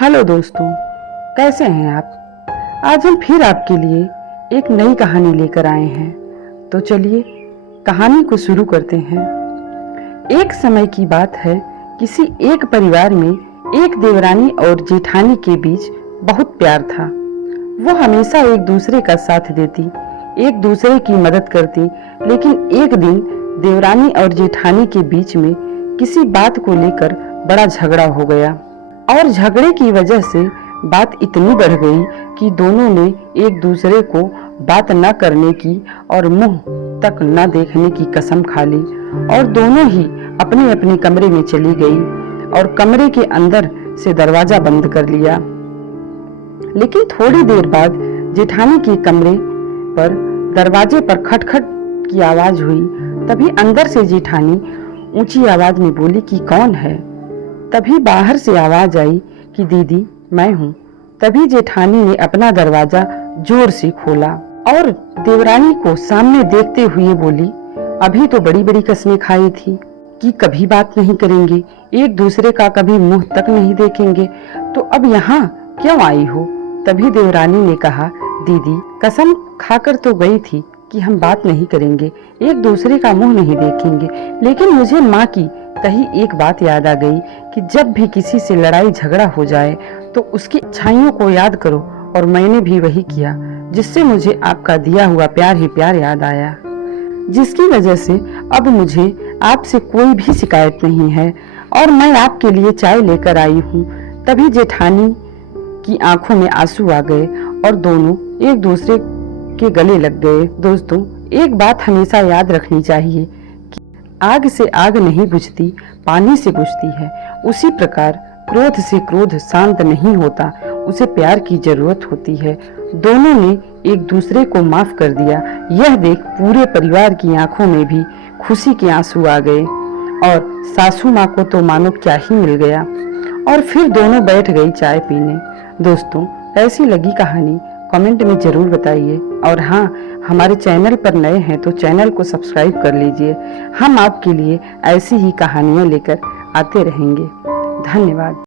Hello दोस्तों, कैसे हैं आप। आज हम फिर आपके लिए एक नई कहानी लेकर आए हैं। तो चलिए कहानी को शुरू करते हैं। एक समय की बात है, किसी एक परिवार में एक देवरानी और जेठानी के बीच बहुत प्यार था। वो हमेशा एक दूसरे का साथ देती, एक दूसरे की मदद करती। लेकिन एक दिन देवरानी और जेठानी के बीच में किसी बात को लेकर बड़ा झगड़ा हो गया और झगड़े की वजह से बात इतनी बढ़ गई कि दोनों ने एक दूसरे को बात न करने की और मुंह तक न देखने की कसम खा ली और दोनों ही अपने अपने कमरे में चली गई और कमरे के अंदर से दरवाजा बंद कर लिया। लेकिन थोड़ी देर बाद जेठानी के कमरे पर दरवाजे पर खटखट की आवाज हुई। तभी अंदर से जेठानी ऊंची आवाज में बोली कि कौन है। तभी बाहर से आवाज आई कि दीदी मैं हूँ। तभी जेठानी ने अपना दरवाजा जोर से खोला और देवरानी को सामने देखते हुए बोली, अभी तो बड़ी बड़ी कस्में खाई थी कि कभी बात नहीं करेंगे, एक दूसरे का कभी मुंह तक नहीं देखेंगे, तो अब यहाँ क्यों आई हो। तभी देवरानी ने कहा, दीदी कसम खाकर तो गई थी कि हम बात नहीं करेंगे, एक दूसरे का मुंह नहीं देखेंगे, लेकिन मुझे माँ की कही एक बात याद आ गई कि जब भी किसी से लड़ाई झगड़ा हो जाए तो उसकी अच्छाइयों को याद करो, और मैंने भी वही किया, जिससे मुझे आपका दिया हुआ प्यार ही प्यार याद आया, जिसकी वजह से अब मुझे आपसे कोई भी शिकायत नहीं है और मैं आपके लिए चाय लेकर आई हूँ। तभी जेठानी की आंखों में आंसू आ गए और दोनों एक दूसरे के गले लग गए। दोस्तों, एक बात हमेशा याद रखनी चाहिए कि आग से आग नहीं बुझती, पानी से बुझती है। उसी प्रकार क्रोध से क्रोध शांत नहीं होता, उसे प्यार की जरूरत होती है। दोनों ने एक दूसरे को माफ कर दिया। यह देख पूरे परिवार की आंखों में भी खुशी के आंसू आ गए और सासू माँ को तो मानो क्या ही मिल गया। और फिर दोनों बैठ गई चाय पीने। दोस्तों, कैसी लगी कहानी कमेंट में जरूर बताइए। और हाँ, हमारे चैनल पर नए हैं तो चैनल को सब्सक्राइब कर लीजिए। हम आपके लिए ऐसी ही कहानियाँ लेकर आते रहेंगे। धन्यवाद।